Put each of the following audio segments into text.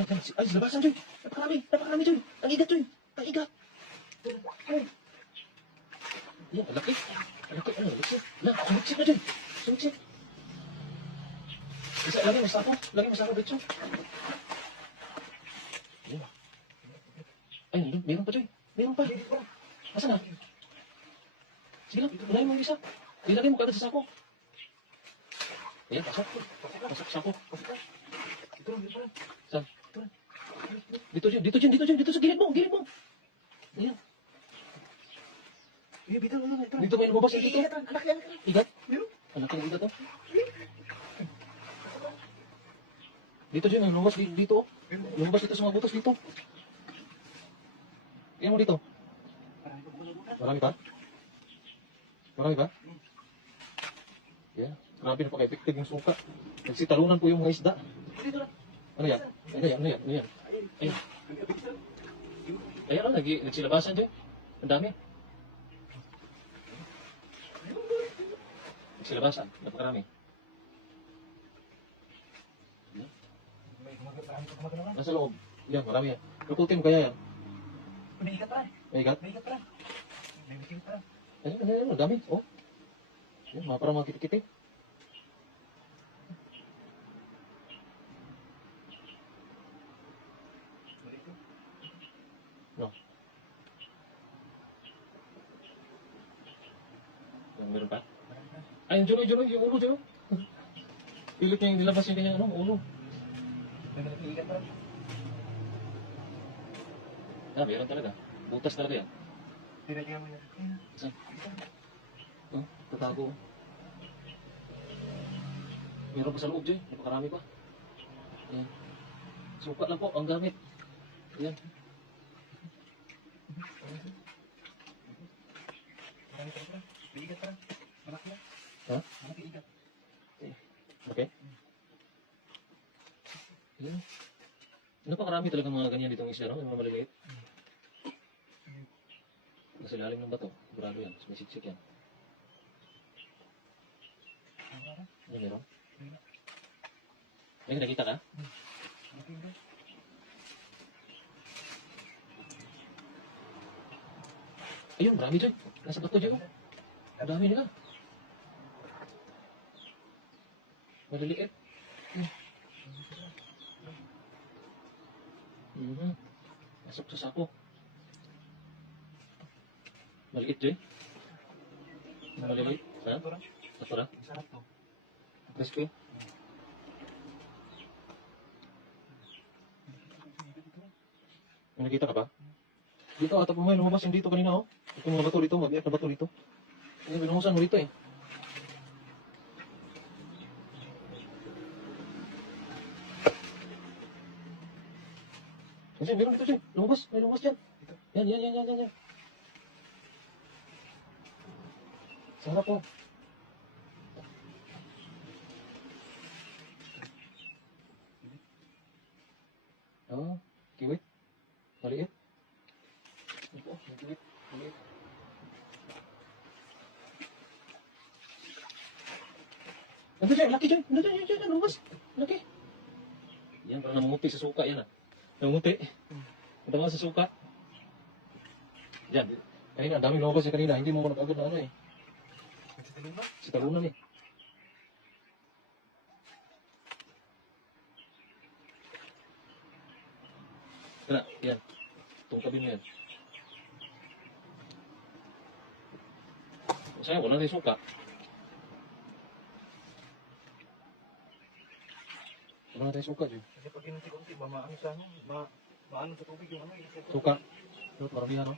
Ay, labasan, Joy. Napakarami, Joy. Ang igat, Joy. Ang igat. Ay. Yan, ang laki. Ano, liksi. Na, sumiksik na, Joy. Sumiksik. Isa, lagi mo sa ako, Betso. Yan. Ay, meron pa, Joy. Meron pa. Asan na? Sige lang, unahin mo yung isa. Ilagay mo kagad sa sako. Ayan, pasok. Pasok sa sako. Saan? Dito sa gilid mo. Ayan. Dito may lumabas dito. Igat? Anak ng igat, oh. Dito dyan, lumabas dito. Lumabas dito sa mga butas dito. Tingnan mo dito. Marami pa? Yeah. Grabe na paka-effective yung suka. Nagsitalunan po yung mga isda. Ano yan? Ayan. Ayan lang, nagsilabasan dyan. Ang dami. Nagsilabasan, napakarami. Nasa loob. Yan, marami yan. Lukutin mo kaya yan. May ikat pa. May igat? May bitin pa. Ayun, dami. Oh. Yan, parang mga kitik-kitik. No. Meron pa? Ay, yung yung ulo, Joy. Pilit niya yung nilabas yung kanyang ulo. May ikat pa. Ah, meron talaga. Butas talaga yan. Tinagyan mo na. Saan? Oh, tatago. Meron pa sa loob, Joy. Napakarami pa. Ayan. Sukat lang po ang gamit. Ayan. Marami pa. May ikat pa. Malaki na. Ha? Malaki ikat. Okay. Ayan. Napakarami talaga mga ganyan ditong isla, no? Yung mga maliliit. Nasa ilalim ng bato. Sigurado yan. May siksik yan. Ano meron? May nakita ka? Malaki ikat. Ayun, marami dyan. Nasa bato dyan. Ang dami nila. Maliliit. Pasok sa sako. Maliit dyan. Maliliit. Ha? Satura? Sarap to. Crispy. May nakita ka ba? Dito, ata po may lumabas yung dito kanina, oh. Itong mga bato dito, mabiyak na bato dito. Ay, binungusan mo dito, eh. Kasi meron dito, Jay. Lumabas, may lumabas dyan. Yan. Sarap, oh. Oh, kiwit. Maliit. Ito, maliit. Ano dyan? Laki dyan. Ano dyan? Lumabas. Laki. Yan, parang namumuti sa suka yan, ah. Namumuti. Madama sa suka. Yan. Kanina, ang daming lumabas yan kanina. Hindi mo nag-agad na ano, eh. Sa talunan, eh. Tara, yan. Tungkabin mo yan. Sayang, wala na yung suka. Wala na tayong suka, Jay. Kasi pag kinunti-kunti, maano sa ano, maano sa tubig yung ano. Suka. Maramihan, no?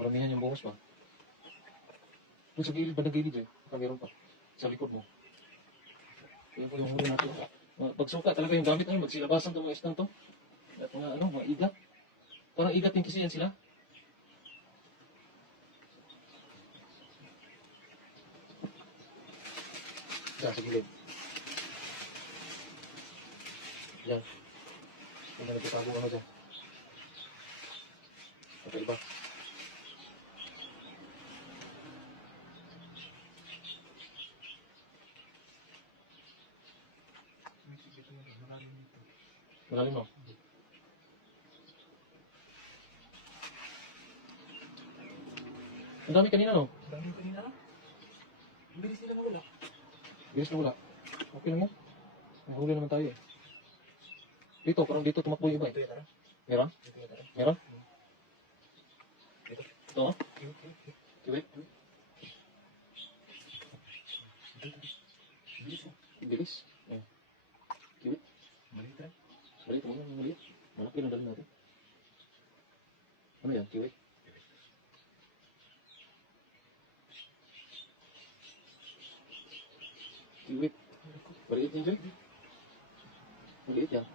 Maramihan yung buhos pa. Doon sa gilid, bandang gilid, Jay. Baka meron pa. Sa likod mo. Yan po yung huli natin. Pag suka talaga yung gamit, ano, magsilabasan itong mga istang to. At mga, mga igat. Parang igat din kasi yan sila. Yan, sa gilid. Yan. Yung mga nagtatago ano dyan. Kakaiba. Malalim no? Ang dami kanina no? Dami yung kanina. Ang bilis nila mawala. Bilis na wala. Okay lang yan. Nahuli naman tayo eh. Dito, parang dito tumakbo yung iba Ito eh. yan, tara. Meron? Ito yan, tara. Meron? Ito. Ito oh. Ito. Kiwit. Bilis oh. Bilis. Eh. Kiwit. Maliit rin. Maliit mo yan, maliit. Malaki na dali natin. Ano yan? Kiwit. Kiwit. Maliit yan, Joy. Maliit yan.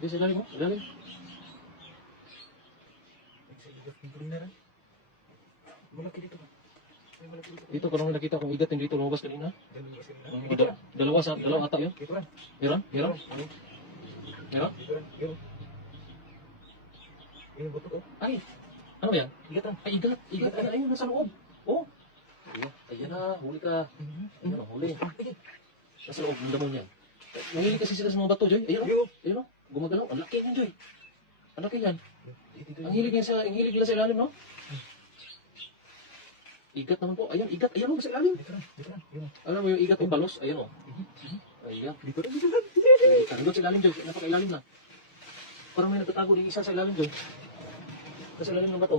Di, sa ilalim mo. Ilalim. Sa igat ng kanina rin. Malaki dito. Ay, malaki dito. Dito, parang may nakita kong igat yung dito lumabas kanina. Dalawa kasi nila. Mga dalawa ata yun. Ito rin. Meron? Meron? Meron? Ito rin. Yun. Yun yung buto ko. Ay! Ano ba yan? Igat lang. Ay, igat! Igat! Ay, ayun, nasa loob! Oh! Ayan, ayan na, huli ka. Ayun na, huli. Sige. Nasa loob, ang damon yan. Nangilig kasi sila sa mga bato, Joy. Ayun, Yun. ayun, oh. Gumagalaw. Ang laki yan, Joy. Ang laki yan. Dito Ang hilig nila sa ilalim, no? Igat naman po. Ayan, igat. Ayan, oh, sa ilalim. Dito rin. Dito rin. Yun. Alam mo yung igat yung balos? Ayan, oh. Ayan. Dito rin. Dito rin. Nandun sa ilalim, Joy. Napaka-ilalim na. Parang may nagtatago din isa sa ilalim, Joy. Sa ilalim ng bato.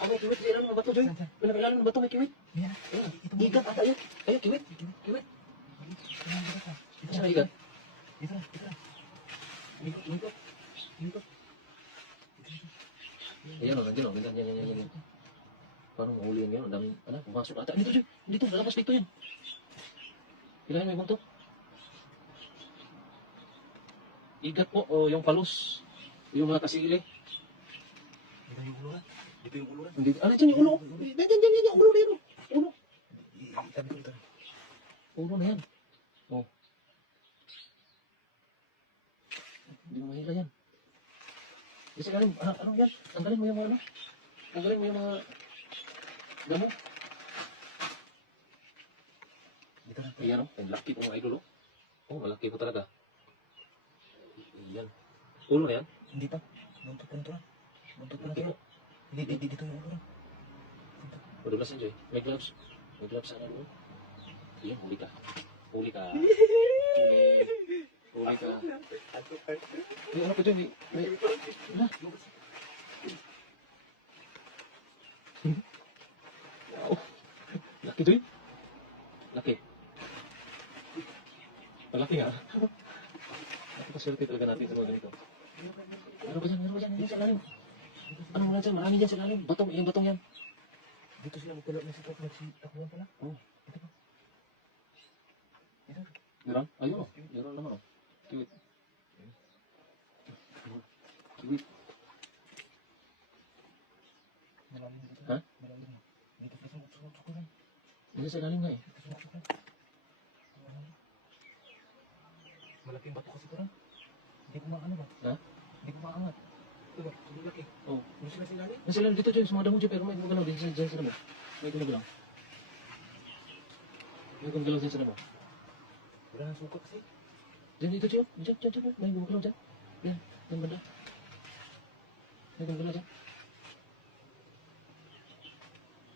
Ah, may kiwit sa ilalim ng bato, Joy. May naka-ilalim ng bato, may kiwit. Yan. Ayan. Ito. Igat ata yun. Ayan, kiwit. Kiwit. Saan ang igat? Dito rin. Dito rin. Ikot, ikot. Ikot. Ayan, oh, nandiyan, oh. Ganyan, yan. Parang mahuli yan, ang daming, pumasok ata. Dito, Joy. Dito, lalabas dito yan. Ilahin mo yung buntot. Igat po, o yung palos. Yung mga kasili. Dito yung ulo rin. Dito yung ulo rin. Hindi, dyan yung ulo. Dyan yung ulo na yan. Ulo. Itabi ko ito. Ulo na yan. Oh. Hindi mo mahila yan. Kasi ano yan? Tanggalin mo yung mga ano. Tanggalin mo yung mga damo. Dito rin. Ayan o, ang laki po mga idol o. Oh, malaki po talaga. Ayan. Ulo na yan? Hindi pa. Buntot pa nito rin. Buntot pa Laki nito po. rin. Dito yung ulo rin. Madulas yan, Joy. May gloves. May gloves sana doon. Ayan, huli ka. Huli ka. Huli ka. May ano ka dyan? May... Wala. Wow. Laki, Joy. Laki. Malaki nga. Napakaswerte talaga natin sa mga ganito. Meron ba dyan? Meron ba dyan? Yan sa lalim. Ano mo na dyan? Marami dyan sa lalim. Batong, yung batong yan. Dito sila magtalo na siya. Nagsitakbuhan pala. Oh. Ito pa. Ito. Meron? Ayun o. Meron naman o. Kiwit. Kiwit. Malalim dito. Ha? Malalim. Dito sa sumok-sumok rin. Hindi sa lalim nga eh. Dito sumok-sumok rin. Malaking bato kasi ito rin. Hindi ko maano ba? Ha? Hindi ko maangat. Ito ba? Ito laki. Oh. Ano sila sa ilalim? Nasa lalim dito dyan. Sa mga damo dyan. Pero may gumagalaw din dyan sa damo. May gumagalaw. May gumagalaw dyan sa damo. Wala nang suka kasi. Dyan dito dyan. Dyan. May gumagalaw dyan. Yan. Yung banda. May gumagalaw dyan.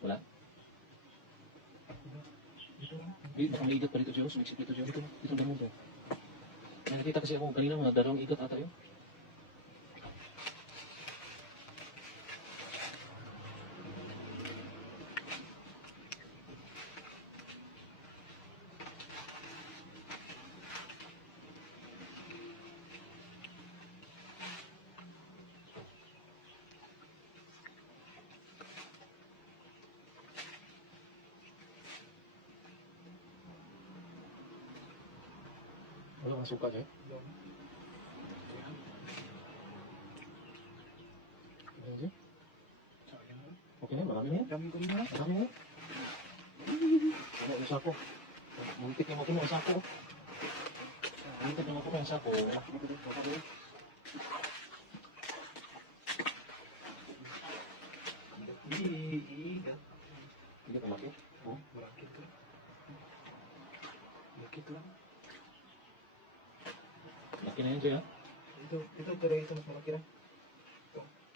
Wala. Dito lang. Di, baka may igat pa dito dyan. Sumiksik dito dyan. Dito ang damo dyan. May nakita kasi ako kanina mga dalawang igat ata yun. Wala kang suka dyan. Ayan. Okay na, marami na yan. Dami ko rin na. Marami na yan. Ano, yung sako. Muntik yung makuha ang sako. Muntik yung makuha ang sako. Iigat. Hindi ka maki. Oh. Malaki ito. Malaki ito lang. Malaki na yan, Jay, ha? Ito, mas malaki na.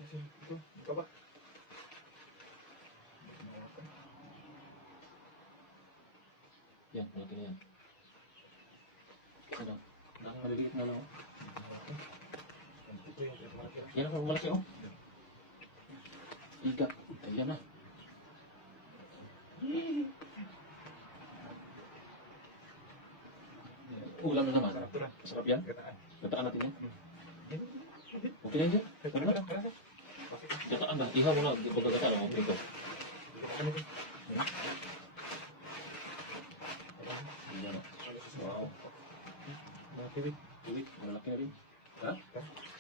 Ito, ikaw ba? Yan, malaki na yan. Ano? Maliliit na lang, oh. Ito yung malaki na. Yan ang malaki, oh. Iga. Ayan na. Ulam na naman. Sarap to na. Masarap yan. Gataan. Gataan natin yan. Yan. Okay na yan, Jay. Ano na? Kaya Gataan ba? Ihaw mo na. Di ba gataan? Okay ko. ano ito? Ayan, oh. Wow. Mga tibig. Ulit. Malaki na rin. Ha? Ha?